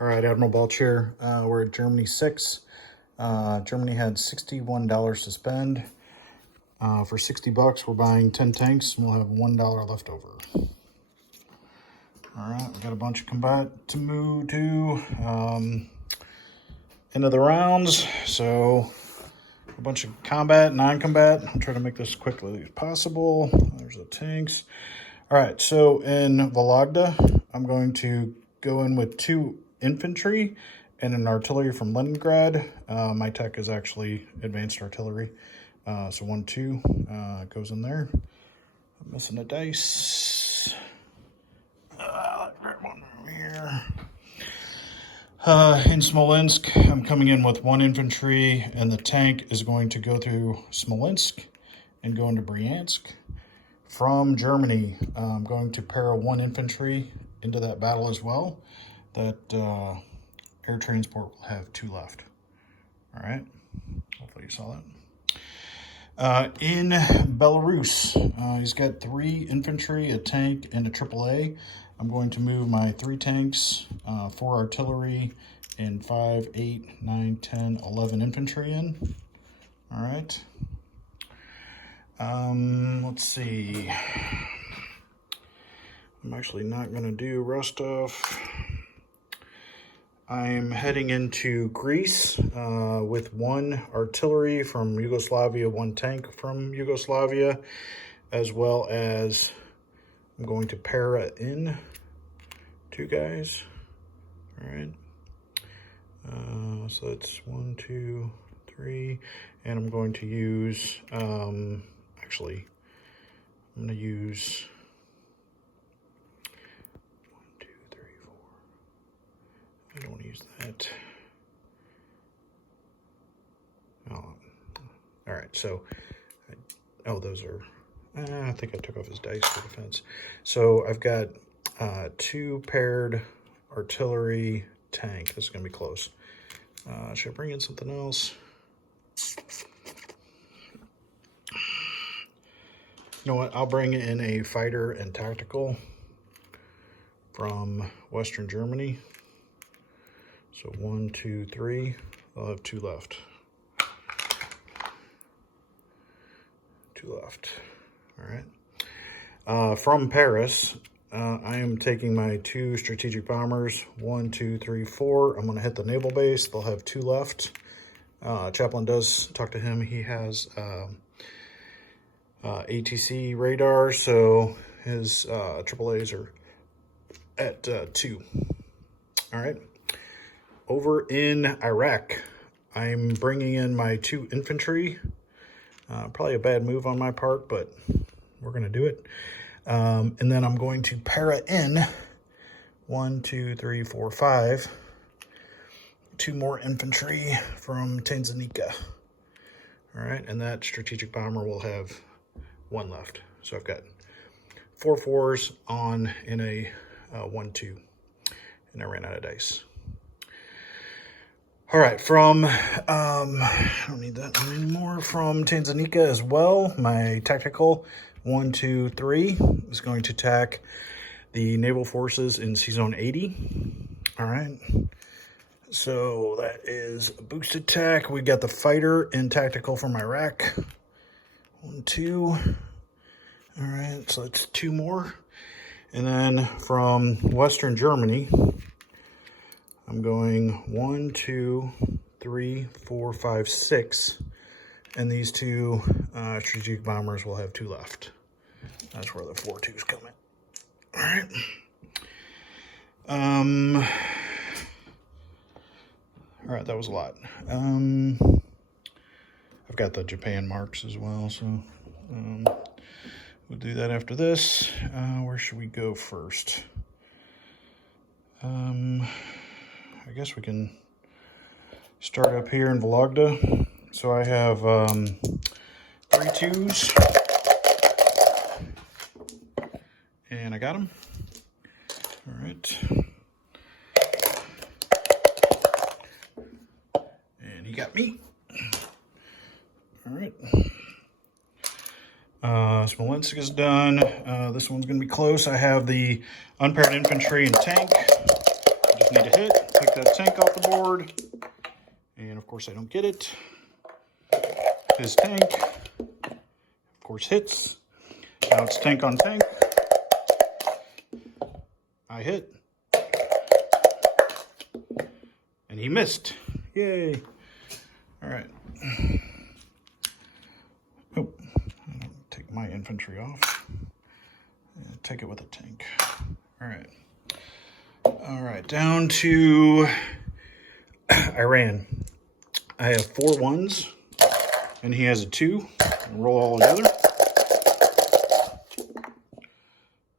All right, Admiral Balch here. We're at Germany 6. Germany had $61 to spend. For 60 bucks, we're buying 10 tanks and we'll have $1 left over. All right, we got a bunch of combat to move to. End of the rounds, so a bunch of combat, non-combat. I'll try to make this as quickly as possible. There's the tanks. All right, so in Vologda, I'm going to go in with 2 infantry and an artillery from Leningrad. My tech is actually advanced artillery. So 1, 2 goes in there. I'm missing a dice. One over here. In Smolensk, I'm coming in with 1 infantry, and the tank is going to go through Smolensk and go into Bryansk. From Germany, I'm going to pair 1 infantry into that battle as well. That air transport will have 2 left. All right, hopefully you saw that. In Belarus, he's got 3 infantry, a tank, and a AAA. I'm going to move my 3 tanks, 4 artillery, and 5, 8, 9, 10, 11 infantry in. All right. Let's see. I'm actually not going to do Rostov. I'm heading into Greece with 1 artillery from Yugoslavia, 1 tank from Yugoslavia, as well as I'm going to para in 2 guys. All right. So that's 1, 2, 3, and I'm going to use, actually, I'm going to use 1, 2, 3, 4. I don't want to use that. Oh, all right. So, those are, I think I took off his dice for defense. So I've got 2 paired artillery tank. This is going to be close. Should I bring in something else? You know what? I'll bring in a fighter and tactical from Western Germany. So 1, 2, 3. I'll have 2 left. 2 left. All right. From Paris, I am taking my 2 strategic bombers. 1, 2, 3, 4. I'm going to hit the naval base. They'll have 2 left. Chaplain does talk to him. He has ATC radar, so his AAAs are at 2. All right. Over in Iraq, I'm bringing in my 2 infantry. Probably a bad move on my part, but we're going to do it. And then I'm going to para in 1, 2, 3, 4, 5. 2 more infantry from Tanzania. All right, and that strategic bomber will have 1 left. So I've got 4 4s on in a 1, 2, and I ran out of dice. All right, from, I don't need that one anymore, from Tanzania as well, my tactical 1, 2, 3 is going to attack the naval forces in C-Zone 80. All right, so that is a boost attack. We got the fighter and tactical from Iraq. 1, 2. All right, so that's 2 more. And then from Western Germany, I'm going 1, 2, 3, 4, 5, 6. And these 2 strategic bombers will have 2 left. That's where the 4 2s come in. All right. All right, that was a lot. I've got the Japan marks as well, so we'll do that after this. Where should we go first? I guess we can start up here in Vologda. So I have 3 2s, and I got them. All right, and he got me. All right. Smolensk is done. This one's going to be close. I have the unpaired infantry and tank. I just need to hit. take that tank off the board. And of course I don't get it. His tank, of course, hits. Now it's tank on tank. I hit. And he missed. Yay. All right. Oh, take my infantry off. And take it with a tank. All right. All right, down to Iran. I have 4 1s, and he has a 2. And roll all together.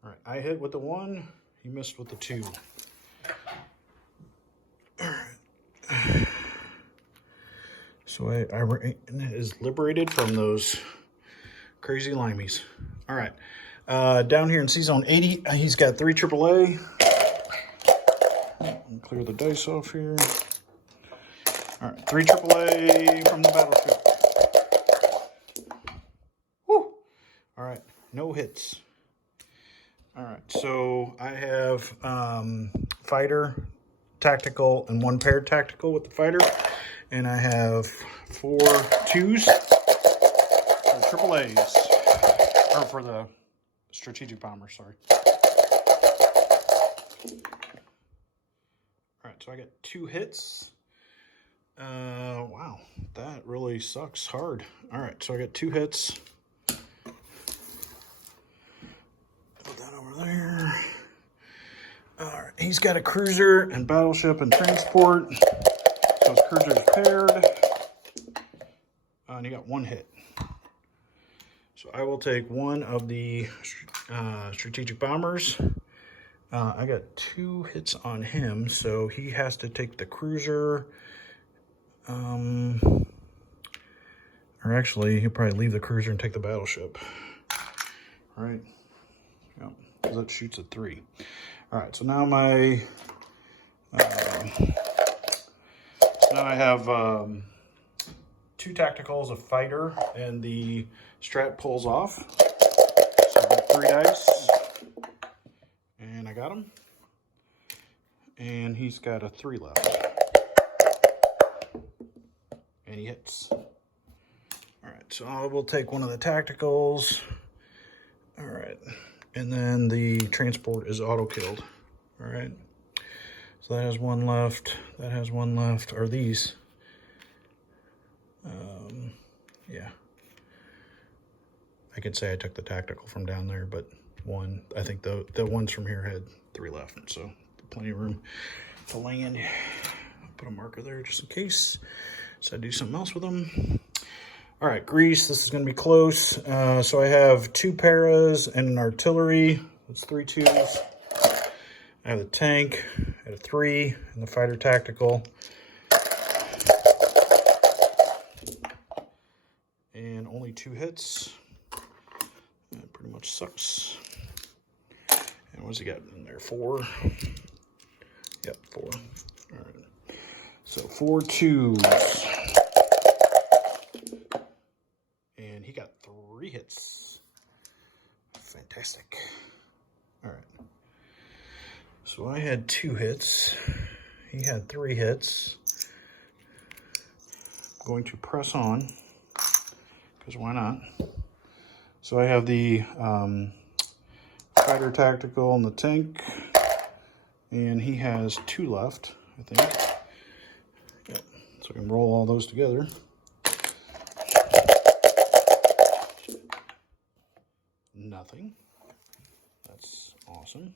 All right, I hit with the 1. He missed with the 2. All right. So Iran is liberated from those crazy limeys. All right. Down here in C-Zone 80, he's got 3 AAA. Clear the dice off here. All right, 3 AAA from the battlefield. Woo! All right, no hits. All right, so I have fighter, tactical, and 1 paired tactical with the fighter. And I have 4 2s for AAAs. Or for the strategic bomber, sorry. All right, so I got 2 hits. Wow, that really sucks hard. All right, so I got 2 hits. Put that over there. All right, he's got a cruiser and battleship and transport. So his cruiser is paired. And he got 1 hit. So I will take 1 of the strategic bombers. I got 2 hits on him, so he has to take the cruiser. Or actually, he'll probably leave the cruiser and take the battleship. All right. Yeah, because that shoots at 3. All right, so now my... now I have 2 tacticals, a fighter, and the strat pulls off. So I've got 3 dice. And I got him. And he's got a 3 left. And he hits. Alright, so I will take 1 of the tacticals. Alright. And then the transport is auto-killed. Alright. So that has 1 left. That has 1 left. Are these? Yeah. I could say I took the tactical from down there, but 1, I think the ones from here had 3 left, so plenty of room to land. I'll put a marker there just in case. So I do something else with them. All right, Greece, this is going to be close. So I have 2 paras and an artillery. That's 3 2s. I have the tank at a 3 and the fighter tactical. And only 2 hits. That pretty much sucks. And what's he got in there? 4? Yep, 4. All right. So 4 2s. And he got 3 hits. Fantastic. All right. So I had 2 hits. He had 3 hits. I'm going to press on, because why not? So I have the fighter tactical and the tank, and he has 2 left, I think. Yep. So I can roll all those together. Nothing. That's awesome.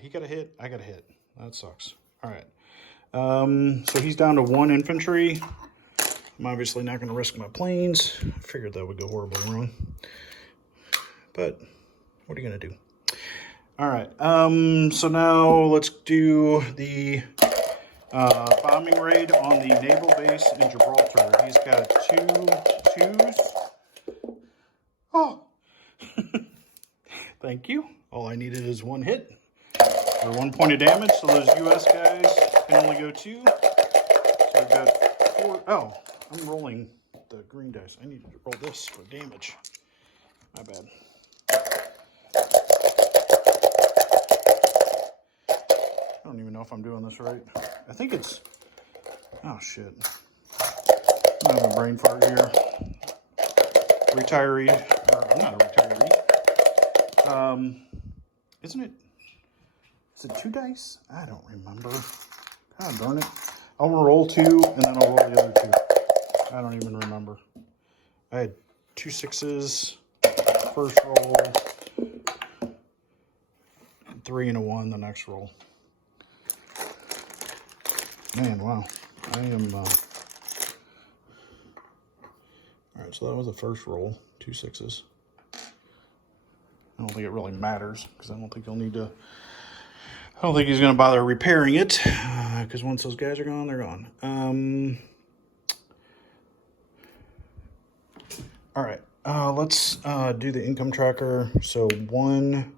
He got a hit. I got a hit. That sucks. All right. So he's down to 1 infantry. I'm obviously not going to risk my planes. I figured that would go horribly wrong. But what are you going to do? All right. So now let's do the bombing raid on the naval base in Gibraltar. He's got 2 2s. Oh. Thank you. All I needed is 1 hit. Or 1 point of damage, so those US guys can only go 2. So I've got 4. Oh, I'm rolling the green dice. I need to roll this for damage. My bad. know if I'm doing this right. I think it's, oh shit. I'm having a brain fart here. Retiree, I'm not a retiree. Isn't it, is it 2 dice? I don't remember. God darn it. I'll roll 2 and then I'll roll the other 2. I don't even remember. I had 2 6s, first roll, 3 and a 1 the next roll. Man, wow. I am, all right, so that was the first roll, 2 6s. I don't think it really matters because I don't think you'll need to, I don't think he's going to bother repairing it because once those guys are gone, they're gone. All right, let's do the income tracker. So 1,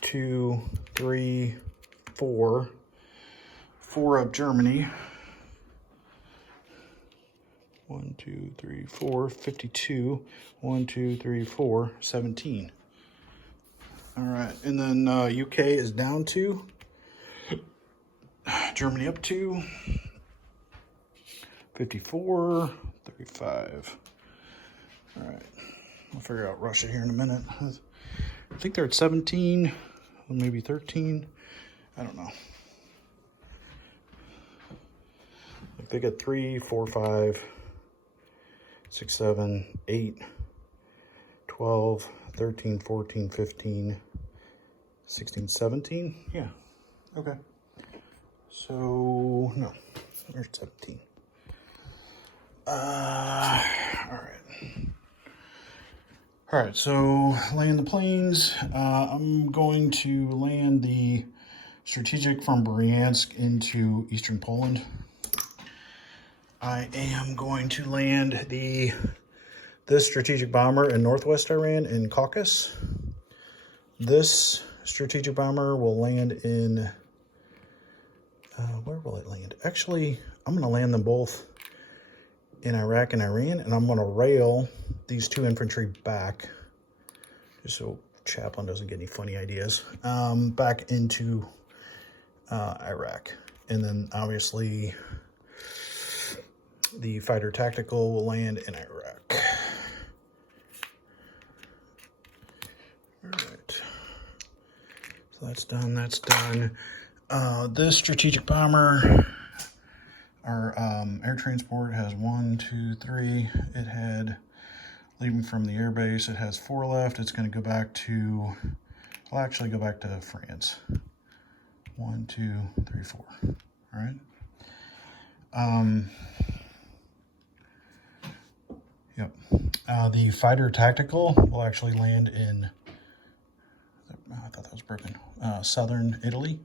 2, 3, 4. 4 of Germany. 1, 2, 3, 4, 52. 1, 2, 3, 4, 17. All right, and then UK is down 2. Germany up 2. 54, 35. All right, we'll figure out Russia here in a minute. I think they're at 17, maybe 13. I don't know. Like they got 3, 4, 5, 6, 7, 8, 12, 13, 14, 15, 16, 17. Yeah, okay. So, no, there's 17. All right, so land the planes. I'm going to land the strategic from Bryansk into eastern Poland. I am going to land this strategic bomber in northwest Iran in Caucasus. This strategic bomber will land in, where will it land? Actually, I'm going to land them both in Iraq and Iran, and I'm going to rail these 2 infantry back, just so Chaplin doesn't get any funny ideas, back into Iraq. And then obviously the fighter tactical will land in Iraq. All right, so that's done, that's done. This strategic bomber, our air transport has 1, 2, 3. It had, leaving from the air base, it has 4 left. It's going to go back to, I'll actually go back to France. 1, 2, 3, 4. All right. Yep. The fighter tactical will actually land in, I thought that was broken, southern Italy.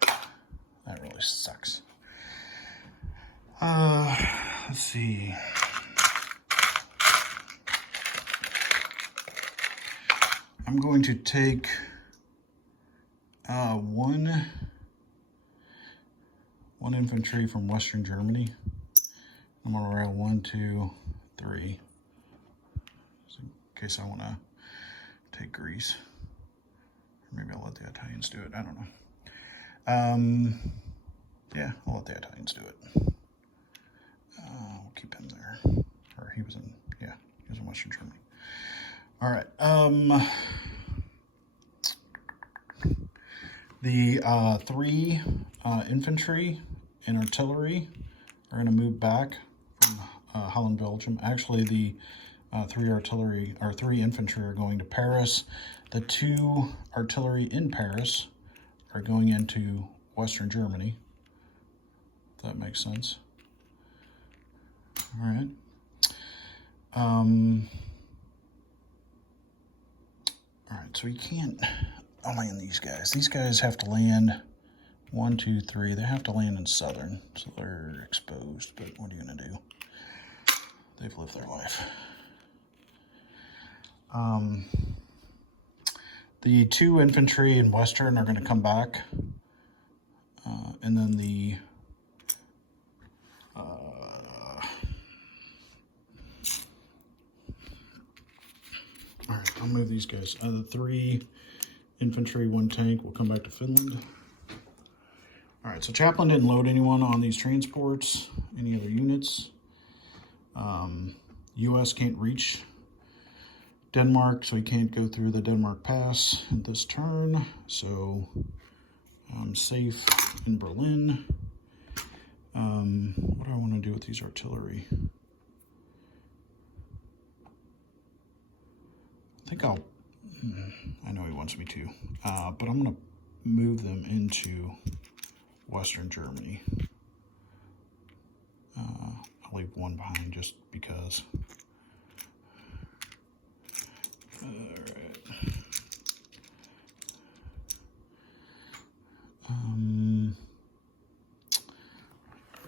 That really sucks. Let's see. I'm going to take one infantry from Western Germany. I'm going to rail 1, 2, 3, so in case I want to take Greece. Or maybe I'll let the Italians do it. I don't know. Yeah, I'll let the Italians do it. We'll keep him there. Or he was in, yeah, he was in Western Germany. All right. The 3 infantry and artillery are going to move back from Holland, Belgium. Actually, the 3 artillery or 3 infantry are going to Paris. The 2 artillery in Paris are going into Western Germany. If that makes sense. All right. All right, so you can't land these guys. These guys have to land 1, 2, 3. They have to land in southern, so they're exposed. But what are you gonna do? They've lived their life. The 2 infantry in western are going to come back, and then the all right, I'll move these guys. The 3 infantry, 1 tank will come back to Finland. All right, so Chaplin didn't load anyone on these transports, any other units. U.S. can't reach Denmark, so he can't go through the Denmark Pass this turn. So I'm safe in Berlin. What do I want to do with these artillery? I think I know he wants me to, but I'm going to move them into Western Germany. I'll leave one behind just because. All right.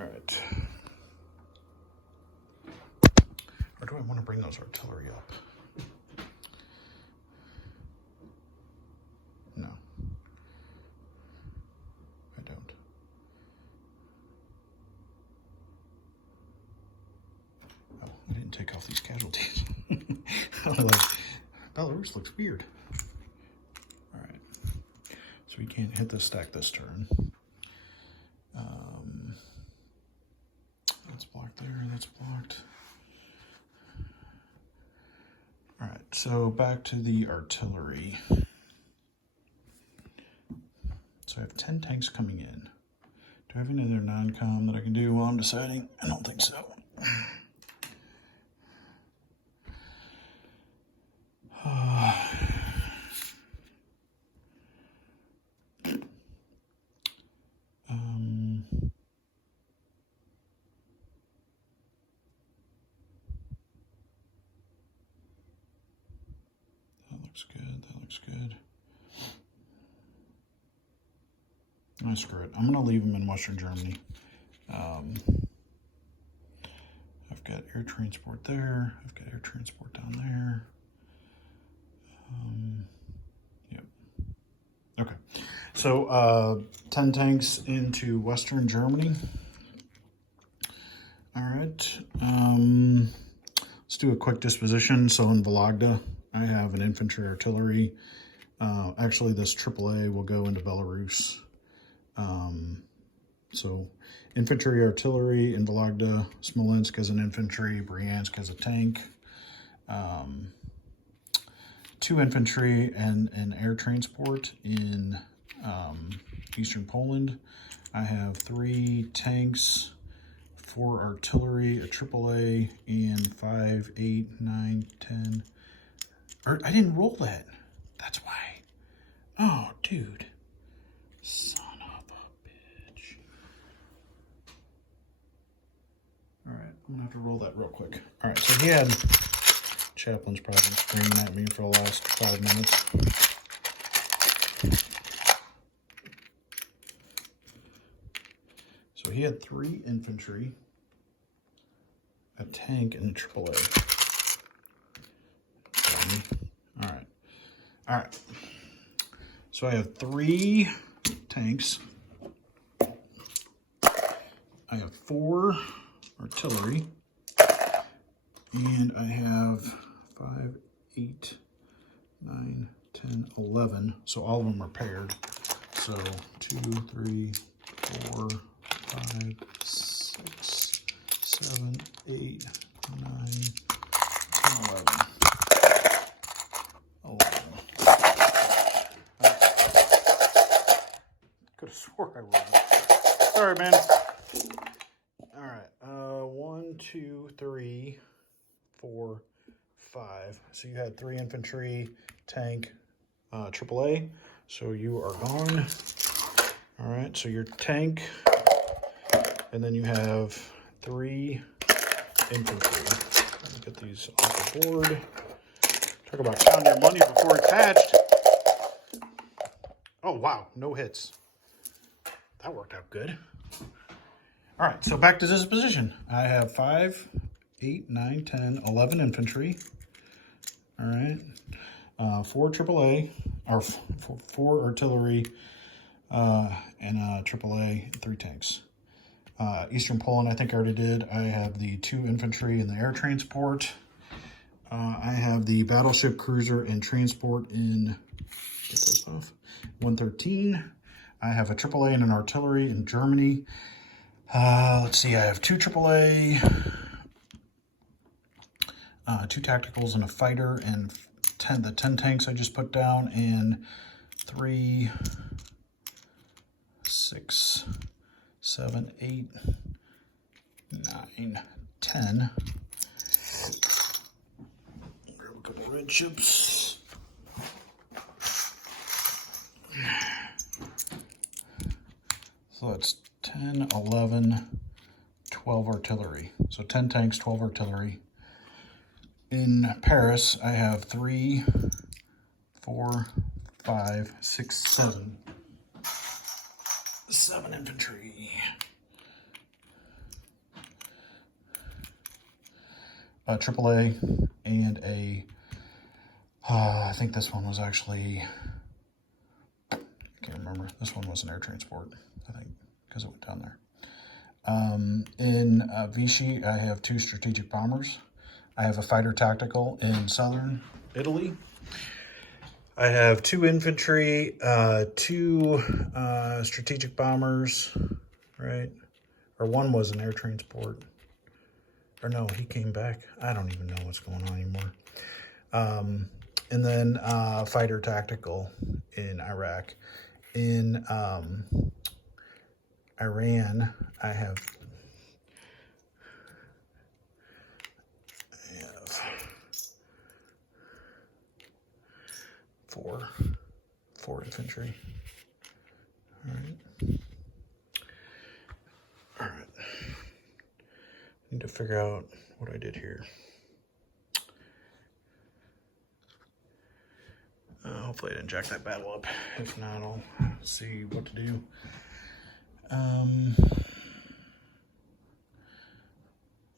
All right. Or do I want to bring those artillery up? No. I don't. Oh, I didn't take off these casualties. Like, Belarus looks weird. All right. So we can't hit this stack this turn. That's blocked there, that's blocked. All right, so back to the artillery. So I have 10 tanks coming in. Do I have any other non-com that I can do while I'm deciding? I don't think so. That looks good, that looks good. Oh, screw it. I'm going to leave them in Western Germany. I've got air transport there. I've got air transport down there. Yep. Okay. So 10 tanks into Western Germany. All right. Let's do a quick disposition. So in Vologda, I have an infantry artillery. Actually, this AAA will go into Belarus. So infantry artillery in Vologda, Smolensk as an infantry, Bryansk as a tank, 2 infantry and an air transport in Eastern Poland. I have 3 tanks, 4 artillery, a AAA, and 5, 8, 9, 10. Or I didn't roll that. That's why. Oh, dude. Son of a bitch. All right, I'm gonna have to roll that real quick. All right, so he had Chaplin's probably been screaming at me for the last 5 minutes. So he had 3 infantry, a tank, and a AAA. All right. All right. So I have 3 tanks. I have 4 artillery. And I have 5, 8, 9, 10, 11. So all of them are paired. So 2, 3, 4, 5, 6, 7, 8, 9, 10, 11. 11. Could have swore I was. Sorry, man. All right. 1, 2, 3, 4, 5. So you had 3 infantry, tank, AAA. So you are gone. All right. So your tank, and then you have 3 infantry. Let me get these off the board. Talk about counting your money before it's hatched. Oh, wow. No hits. That worked out good. All right. So back to this position. I have 5, 8, 9, 10, 11 infantry. All right. 4 AAA, or 4 artillery, and a AAA, and 3 tanks. Eastern Poland, I think I already did. I have the 2 infantry and the air transport. I have the battleship, cruiser, and transport in, get those off, 113. I have a AAA and an artillery in Germany. Let's see, I have 2 AAA, 2 tacticals and a fighter, and the 10 tanks I just put down, and 3, 6, 7, 8, 9, 10. Grab a couple red chips. So that's 10, 11, 12 artillery. So 10 tanks, 12 artillery. In Paris, I have 3, 4, 5, 6, 7. 7 infantry. A AAA and a, I think this one was actually, I can't remember. This one was an air transport, I think, because it went down there. In Vichy, I have 2 strategic bombers. I have a fighter tactical in southern Italy. I have 2 infantry, 2 strategic bombers, right? Or one was an air transport. Or no, he came back. I don't even know what's going on anymore. And then fighter tactical in Iraq. In Iran, I have 4 infantry. All right. All right. Need to figure out what I did here. Hopefully I didn't jack that battle up. If not, I'll see what to do.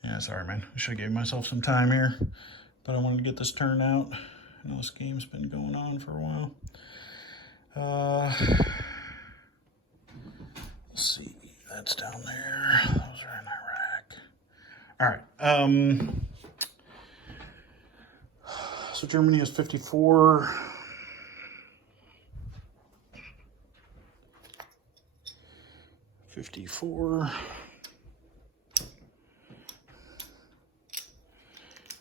Yeah, sorry, man. I should have gave myself some time here, but I wanted to get this turned out. I know this game's been going on for a while. Let's see. That's down there. Those are in Iraq. All right. So Germany is 54. 54.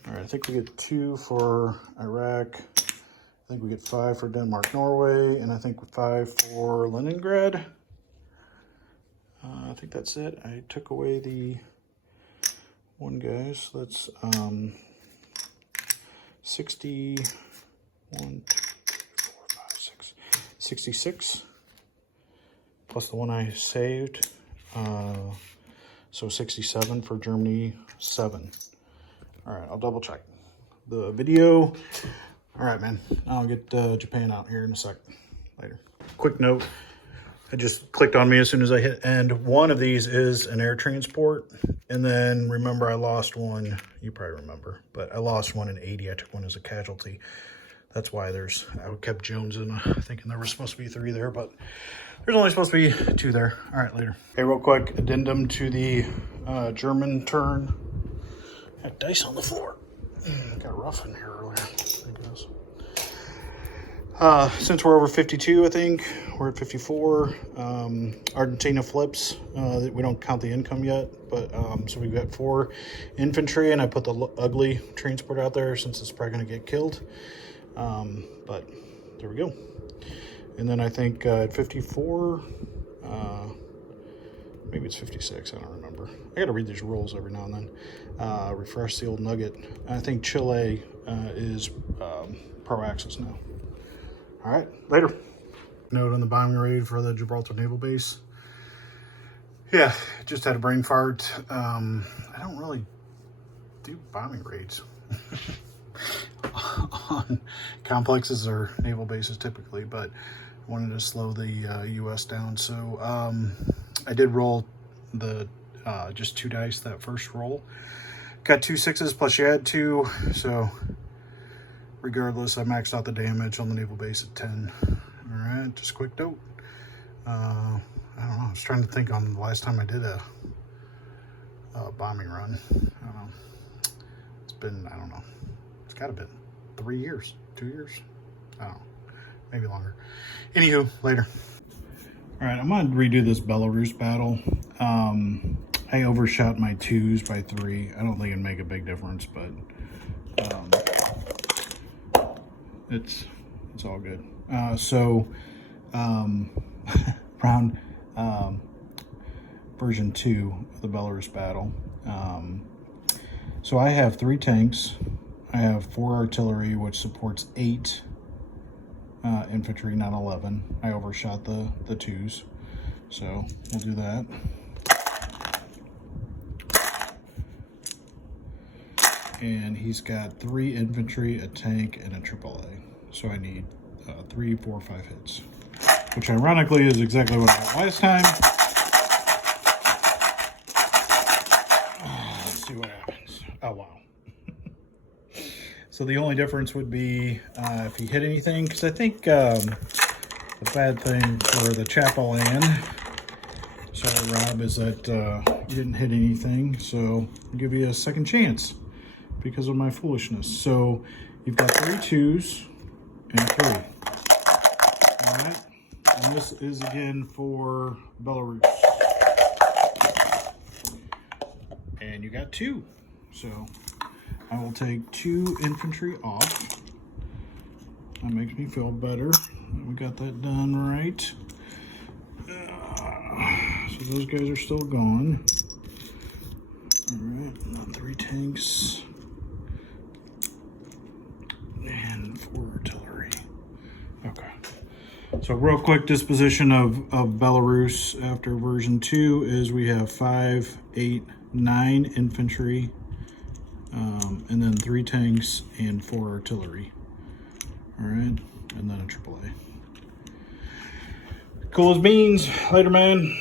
All right, I think we get 2 for Iraq. I think we get 5 for Denmark, Norway, and I think 5 for Leningrad. I think that's it. I took away the one guy, so that's 61, 2, 3, 4, 5, 6, 66. Plus the one I saved. So 67 for Germany, 7. All right, I'll double check the video. All right, man, I'll get Japan out here in a sec. Later. Quick note, it just clicked on me as soon as I hit end. One of these is an air transport. And then remember, I lost one. You probably remember, but I lost one in 80. I took one as a casualty. That's why I kept jonesing, thinking there were supposed to be 3 there, but there's only supposed to be 2 there. All right, later. Hey, real quick, addendum to the German turn. Had dice on the floor. Got rough in here earlier, I guess. Since we're over 52, I think, we're at 54. Argentina flips. We don't count the income yet, but so we've got 4 infantry, and I put the ugly transport out there since it's probably going to get killed. But there we go. And then I think at 54, maybe it's 56, I don't remember. I got to read these rules every now and then. Refresh the old nugget. I think Chile is pro-axis now. All right, later. Note on the bombing raid for the Gibraltar Naval Base. Yeah, just had a brain fart. I don't really do bombing raids on complexes or naval bases typically, but I wanted to slow the U.S. down. So I did roll the just 2 dice that first roll. Got 2 6s plus you add 2, so regardless, I maxed out the damage on the naval base at 10. All right, just a quick note. I don't know. I was trying to think on the last time I did a bombing run. I don't know. It's been, I don't know. It's got to be 3 years, 2 years. I don't know. Maybe longer. Anywho, later. All right, I'm gonna redo this Belarus battle. I overshot my 2s by 3. I don't think it'd make a big difference, but it's all good. Round version 2 of the Belarus battle. So I have 3 tanks. I have 4 artillery, which supports 8 infantry, not 11. I overshot the 2s, so we'll do that. And he's got 3 infantry, a tank, and a AAA. So I need 3, 4, 5 hits, which ironically is exactly what I got last time. Let's see what happens. Oh, wow. So the only difference would be if he hit anything, because I think the bad thing for the Chapelan, sorry Rob, is that you didn't hit anything, so I'll give you a second chance because of my foolishness. So you've got 3 2s and 3. All right, and this is again for Belarus. And you got 2, so I will take 2 infantry off. That makes me feel better. We got that done right. So those guys are still gone. All right, 3 tanks and 4 artillery. Okay. So real quick disposition of Belarus after version 2 is we have 5, 8, 9 infantry, and then 3 tanks and 4 artillery. All right, and then a AAA. Cool as beans. Later, man.